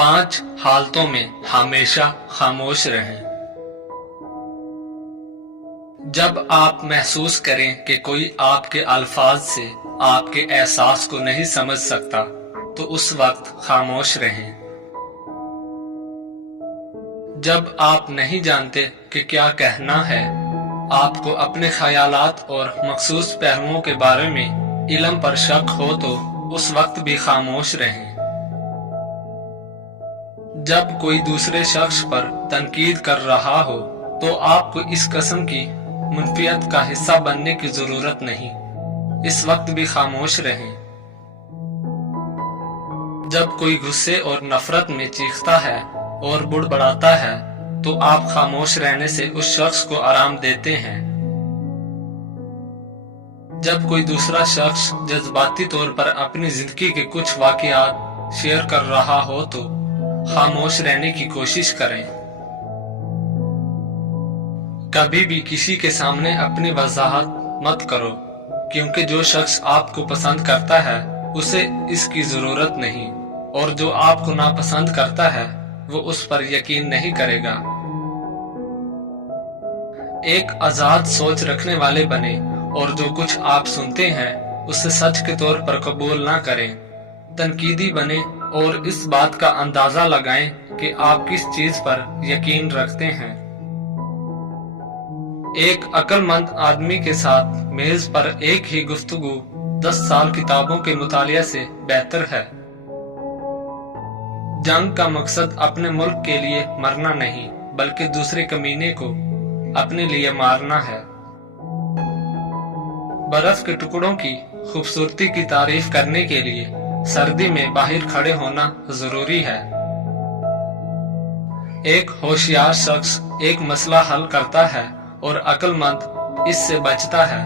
5 हालतों में हमेशा खामोश रहें। जब आप महसूस करें कि कोई आपके अल्फाज से आपके एहसास को नहीं समझ सकता, तो उस वक्त खामोश रहें। जब आप नहीं जानते कि क्या कहना है, आपको अपने ख्यालात और मखसूस पहलुओं के बारे में इल्म पर शक हो, तो उस वक्त भी खामोश रहें। जब कोई दूसरे शख्स पर तनकीद कर रहा हो, तो आपको इस किस्म की मुनफियत का हिस्सा बनने की जरूरत नहीं, इस वक्त भी खामोश रहें। जब कोई गुस्से और नफरत में चीखता है और बुड़बड़ाता है, तो आप खामोश रहने से उस शख्स को आराम देते हैं। जब कोई दूसरा शख्स जज्बाती तौर पर अपनी जिंदगी के कुछ वाकयात शेयर कर रहा हो, तो खामोश रहने की कोशिश करें। कभी भी किसी के सामने अपनी वजाहत मत करो, क्योंकि जो शख्स आपको पसंद करता है उसे इसकी जरूरत नहीं, और जो आपको नापसंद करता है वो उस पर यकीन नहीं करेगा। एक आजाद सोच रखने वाले बने, और जो कुछ आप सुनते हैं उसे सच के तौर पर कबूल ना करें। तनकीदी बने और इस बात का अंदाजा लगाएं कि आप किस चीज पर यकीन रखते हैं। एक अक्लमंद आदमी के साथ मेज पर एक ही गुफ्तगू 10 साल किताबों के मुतालिया से बेहतर है। जंग का मकसद अपने मुल्क के लिए मरना नहीं, बल्कि दूसरे कमीने को अपने लिए मारना है। बर्फ के टुकड़ों की खूबसूरती की तारीफ करने के लिए सर्दी में बाहर खड़े होना जरूरी है। एक होशियार शख्स एक मसला हल करता है और अक्लमंद इससे बचता है।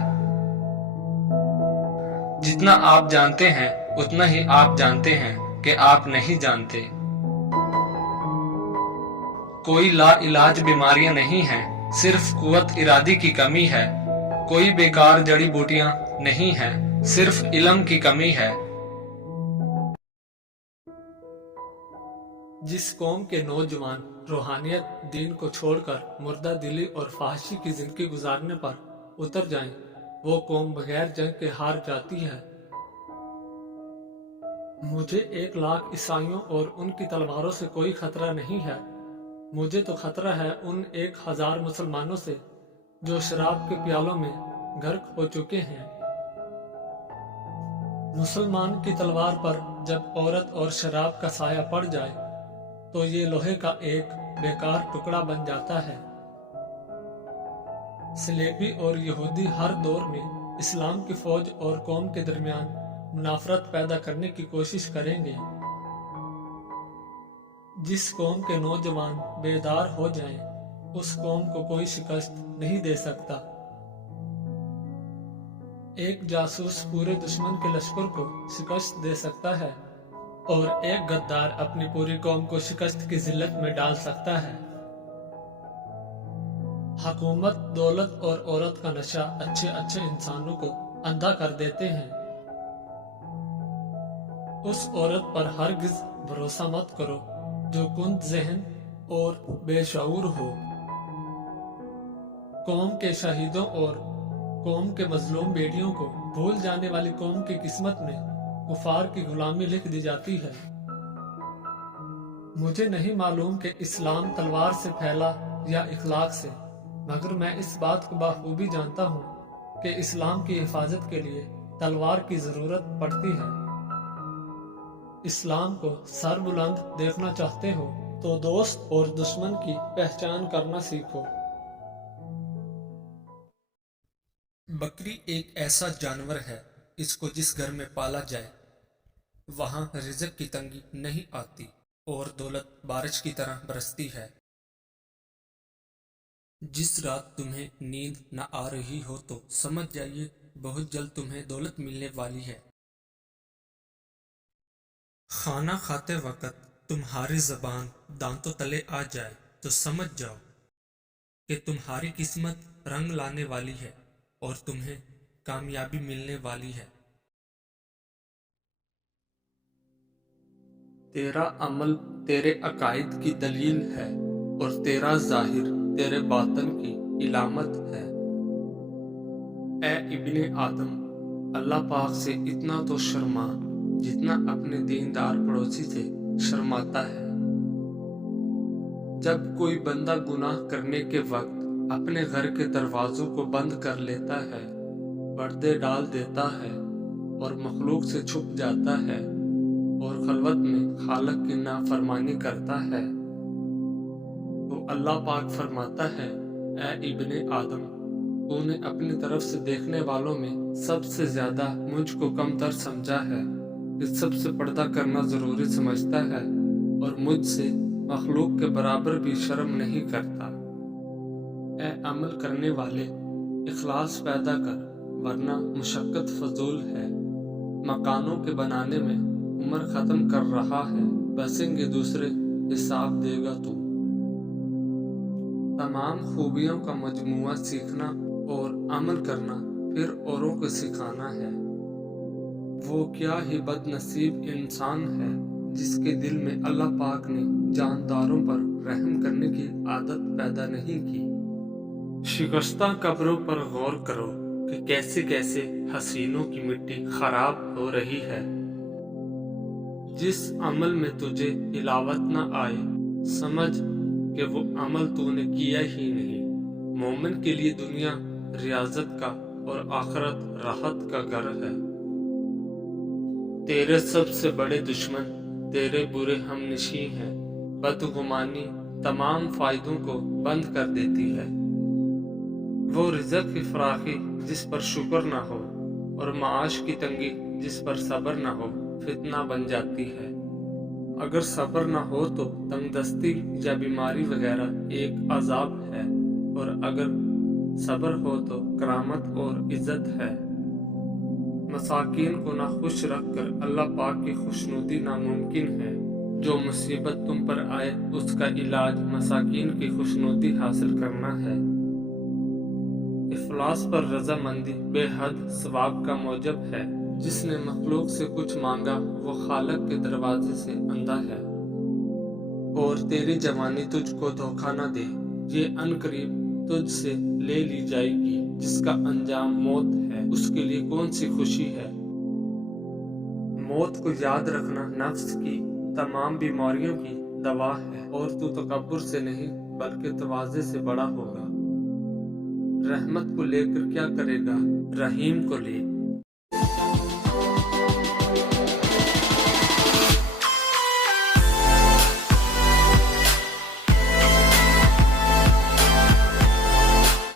जितना आप जानते हैं उतना ही आप जानते हैं कि आप नहीं जानते। कोई ला इलाज बीमारियां नहीं हैं, सिर्फ कुव्वत इरादी की कमी है। कोई बेकार जड़ी बूटियां नहीं हैं, सिर्फ इल्म की कमी है। जिस कौम के नौजवान रूहानियत दीन को छोड़कर मुर्दा दिली और फाहशी की जिंदगी गुजारने पर उतर जाएं, वो कौम बगैर जंग के हार जाती है। मुझे 1 लाख ईसाइयों और उनकी तलवारों से कोई खतरा नहीं है। मुझे तो खतरा है उन 1000 मुसलमानों से जो शराब के प्यालों में गर्क हो चुके हैं। मुसलमान की तलवार पर जब औरत और शराब का साया पड़ जाए, तो ये लोहे का एक बेकार टुकड़ा बन जाता है। सलेबी और यहूदी हर दौर में इस्लाम की फौज और कौम के दरमियान मुनाफरत पैदा करने की कोशिश करेंगे। जिस कौम के नौजवान बेदार हो जाएं, उस कौम को कोई शिकस्त नहीं दे सकता। एक जासूस पूरे दुश्मन के लश्कर को शिकस्त दे सकता है, और एक गद्दार अपनी पूरी कौम को शिकस्त की जिल्लत में डाल सकता है। हुकूमत, दौलत और औरत का नशा अच्छे अच्छे इंसानों को अंधा कर देते हैं। उस औरत पर हरगिज भरोसा मत करो जो कुंद ज़हन और बेशऊर हो। कौम के शहीदों और कौम के मजलूम बेटियों को भूल जाने वाली कौम की किस्मत में कुफार की गुलामी लिख दी जाती है। मुझे नहीं मालूम कि इस्लाम तलवार से फैला या इखलाक से, मगर मैं इस बात को बखूबी जानता हूँ कि इस्लाम की हिफाजत के लिए तलवार की जरूरत पड़ती है। इस्लाम को सर बुलंद देखना चाहते हो तो दोस्त और दुश्मन की पहचान करना सीखो। बकरी एक ऐसा जानवर है, इसको जिस घर में पाला जाए वहां रिज़्क की तंगी नहीं आती और दौलत बारिश की तरह बरसती है। जिस रात तुम्हें नींद न आ रही हो तो समझ जाइए बहुत जल्द तुम्हें दौलत मिलने वाली है। खाना खाते वक्त तुम्हारी जबान दांतों तले आ जाए तो समझ जाओ कि तुम्हारी किस्मत रंग लाने वाली है और तुम्हें कामयाबी मिलने वाली है। تیرا عمل تیرے عقائد کی دلیل ہے اور تیرا ظاہر تیرے باطن کی علامت ہے۔ اے ابن آدم، اللہ پاک سے اتنا تو شرما جتنا اپنے دیندار پڑوسی سے شرماتا ہے۔ جب کوئی بندہ گناہ کرنے کے وقت اپنے گھر کے دروازوں کو بند کر لیتا ہے، پردے ڈال دیتا ہے اور مخلوق سے چھپ جاتا ہے اور خلوت میں خالق کی نافرمانی کرتا ہے، تو اللہ پاک فرماتا ہے، اے ابن آدم، تو نے اپنی طرف سے دیکھنے والوں میں سب سے زیادہ مجھ کو کم تر سمجھا ہے کہ سب سے پردہ کرنا ضروری سمجھتا ہے اور مجھ سے مخلوق کے برابر بھی شرم نہیں کرتا۔ اے عمل کرنے والے، اخلاص پیدا کر ورنہ مشقت فضول ہے۔ مکانوں کے بنانے میں عمر ختم کر رہا ہے، بسیں گے دوسرے، حساب دے گا تو۔ تمام خوبیوں کا مجموعہ سیکھنا اور عمل کرنا پھر اوروں کو سکھانا ہے۔ وہ کیا ہی بد نصیب انسان ہے جس کے دل میں اللہ پاک نے جانداروں پر رحم کرنے کی عادت پیدا نہیں کی۔ شکستہ قبروں پر غور کرو کہ کیسے کیسے حسینوں کی مٹی خراب ہو رہی ہے۔ جس عمل میں تجھے حلاوت نہ آئے، سمجھ کہ وہ عمل تو نے کیا ہی نہیں۔ مومن کے لیے دنیا ریاضت کا اور آخرت راحت کا گھر ہے۔ تیرے سب سے بڑے دشمن تیرے برے ہم نشیں ہیں۔ بدگمانی تمام فائدوں کو بند کر دیتی ہے۔ وہ رزق کی فراخی جس پر شکر نہ ہو اور معاش کی تنگی جس پر صبر نہ ہو فتنہ بن جاتی ہے۔ اگر صبر نہ ہو تو تنگ دستی یا بیماری وغیرہ ایک عذاب ہے، اور اگر صبر ہو تو کرامت اور عزت ہے۔ مساکین کو نہ خوش رکھ کر اللہ پاک کی خوشنودی ناممکن ہے۔ جو مصیبت تم پر آئے اس کا علاج مساکین کی خوشنودی حاصل کرنا ہے۔ افلاس پر رضامندی بے حد ثواب کا موجب ہے۔ جس نے مخلوق سے کچھ مانگا وہ خالق کے دروازے سے اندھا ہے۔ اور تیری جوانی تجھ کو دھوکہ نہ دے، یہ عنقریب تجھ سے لے لی جائے گی۔ جس کا انجام موت ہے اس کے لیے کون سی خوشی ہے۔ موت کو یاد رکھنا نفس کی تمام بیماریوں کی دوا ہے، اور تو تکبر سے نہیں بلکہ تواضع سے بڑا ہوگا۔ رحمت کو لے کر کیا کرے گا، رحیم کو لے۔